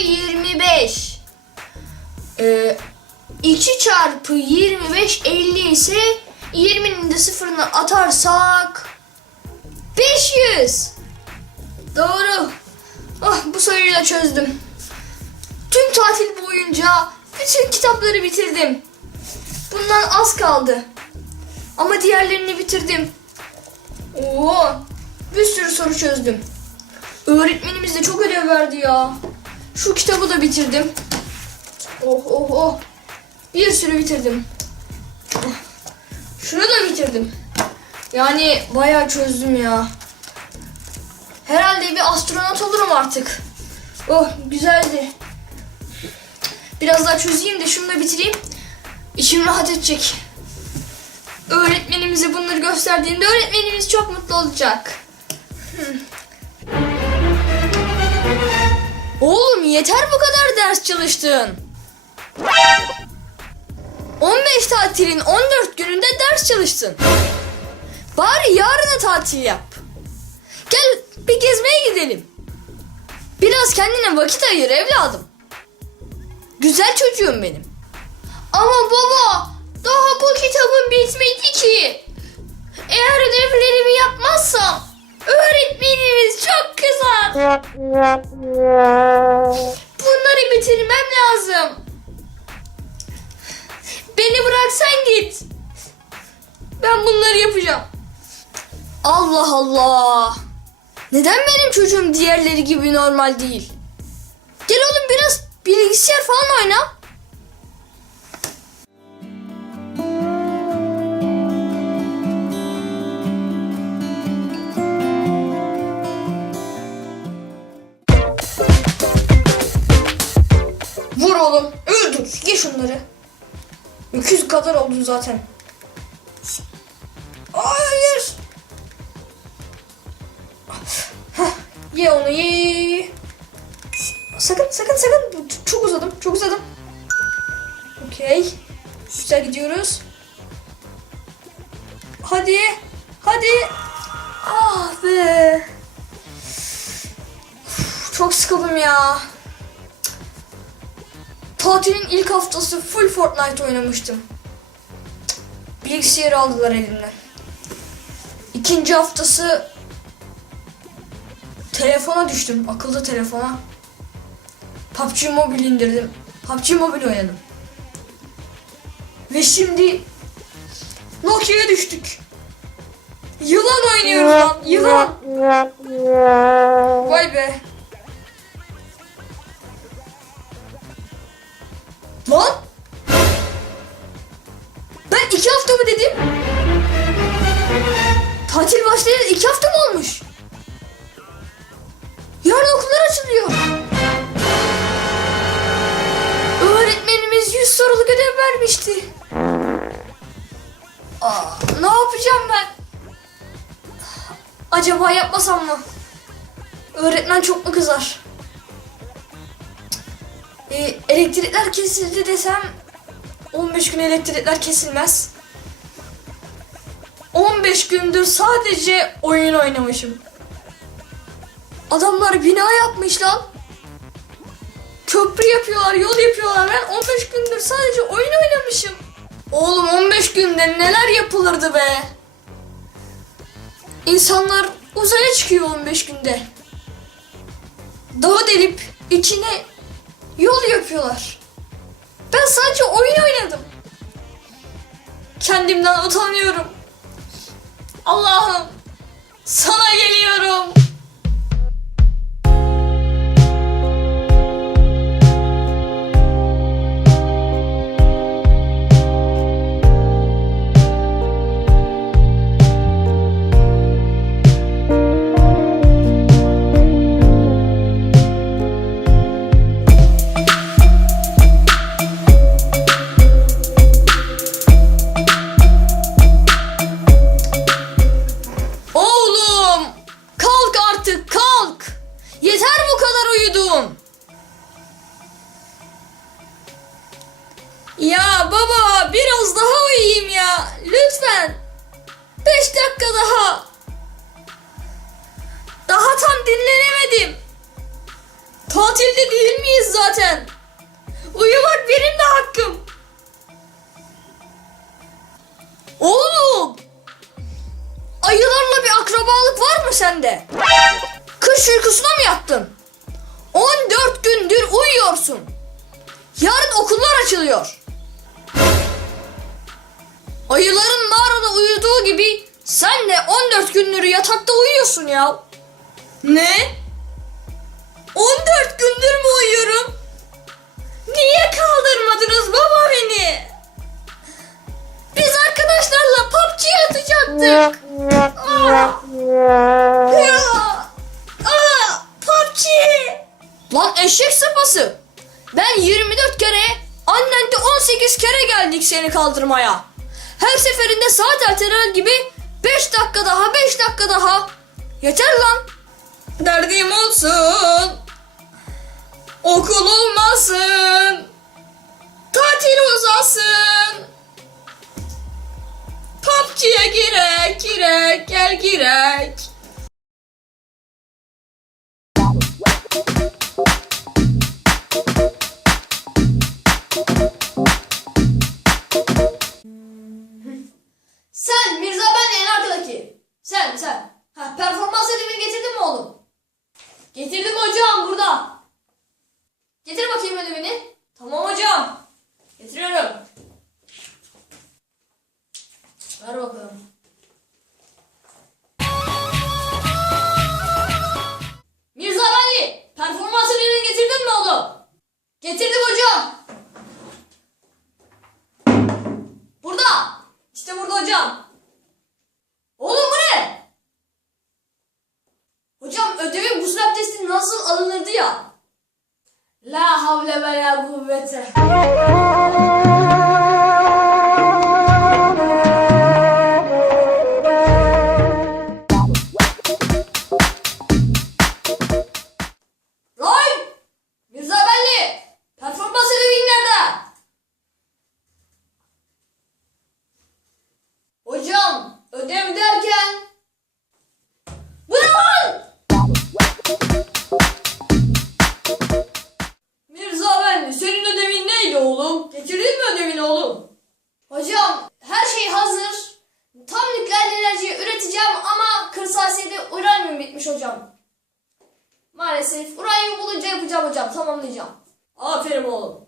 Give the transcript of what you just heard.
25. Ee, 2 çarpı 25 50 ise 20'nin de sıfırını atarsak 500. Doğru. Ah bu soruyu da çözdüm. Tüm tatil boyunca bütün kitapları bitirdim. Bundan az kaldı. Ama diğerlerini bitirdim. Oo, bir sürü soru çözdüm. Öğretmenimiz de çok ödev verdi ya. Şu kitabı da bitirdim. Oh oh oh. Bir sürü bitirdim. Şunu da bitirdim. Yani bayağı çözdüm ya. Herhalde bir astronot olurum artık. Oh güzeldi. Biraz daha çözeyim de şunu da bitireyim. İçim rahat edecek. Öğretmenimize bunları gösterdiğinde öğretmenimiz çok mutlu olacak. Hmm. Oğlum yeter bu kadar ders çalıştın. 15 tatilin 14 gününde ders çalıştın. Bari yarına tatil yap. Gel bir gezmeye gidelim. Biraz kendine vakit ayır evladım. Güzel çocuğum benim. Ama baba daha bu kitabın bitmedi ki. Eğer ödevlerimi yapmazsam öğretmenimiz çok Bunları bitirmem lazım. Beni bıraksan git. Ben bunları yapacağım. Allah Allah. Neden benim çocuğum diğerleri gibi normal değil? Gel oğlum biraz bilgisayar falan oyna. Şunları. Öküz kadar oldun zaten. Hayır. Hah, ye onu ye. Sakın sakın sakın. Çok uzadım. Çok uzadım. Okey. Güzel gidiyoruz. Hadi. Hadi. Ah be. Çok sıkıldım ya. Tatilin ilk haftası full Fortnite oynamıştım. Bilgisayarı aldılar elimden. İkinci haftası telefona düştüm. Akıllı telefona. PUBG Mobile indirdim. PUBG Mobile oynadım. Ve şimdi Nokia'ya düştük. Yılan oynuyoruz lan. Yılan. Vay be. Lan! Ben iki hafta mı dedim? Tatil başlayalı iki hafta mı olmuş? Yarın okullar açılıyor. Öğretmenimiz 100 soruluk ödev vermişti. Aa, ne yapacağım ben? Acaba yapmasam mı? Öğretmen çok mu kızar? Ee, elektrikler kesildi desem 15 gün elektrikler kesilmez. 15 gündür sadece oyun oynamışım. Adamlar bina yapmış lan. Köprü yapıyorlar, yol yapıyorlar. Ben 15 gündür sadece oyun oynamışım. Oğlum 15 günde neler yapılırdı be? İnsanlar uzaya çıkıyor 15 günde. Dağı delip içine yol yapıyorlar. Ben sadece oyun oynadım. Kendimden utanıyorum. Allah'ım sana geliyorum. kadar uyudun? Ya baba biraz daha uyuyayım ya. Lütfen. Beş dakika daha. Daha tam dinlenemedim. Tatilde değil miyiz zaten? Uyumak benim de hakkım. Oğlum. Ayılarla bir akrabalık var mı sende? Kış uykusuna mı yattın? 14 gündür uyuyorsun. Yarın okullar açılıyor. Ayıların mağarada uyuduğu gibi sen de 14 gündür yatakta uyuyorsun ya. Ne? 14 gündür mü uyuyorum? Niye kaldırmadınız baba beni? Biz arkadaşlarla PUBG atacaktık. Aa! Eşek sıpası. Ben 24 kere, annen de 18 kere geldik seni kaldırmaya. Her seferinde saat erteler gibi 5 dakika daha 5 dakika daha. Yeter lan. Derdim olsun. Okul olmasın. Tatil uzasın. PUBG'ye girek girek gel girek. Performans ödevini getirdin mi oğlum? Getirdim hocam burada. Getir bakayım ödevini. Tamam hocam. Getiriyorum. Ver bakalım. Nasıl alınırdı ya? La havle ve la kuvvete. Bitmiş hocam. Maalesef uranyum bulunca yapacağım hocam tamamlayacağım. Aferin oğlum.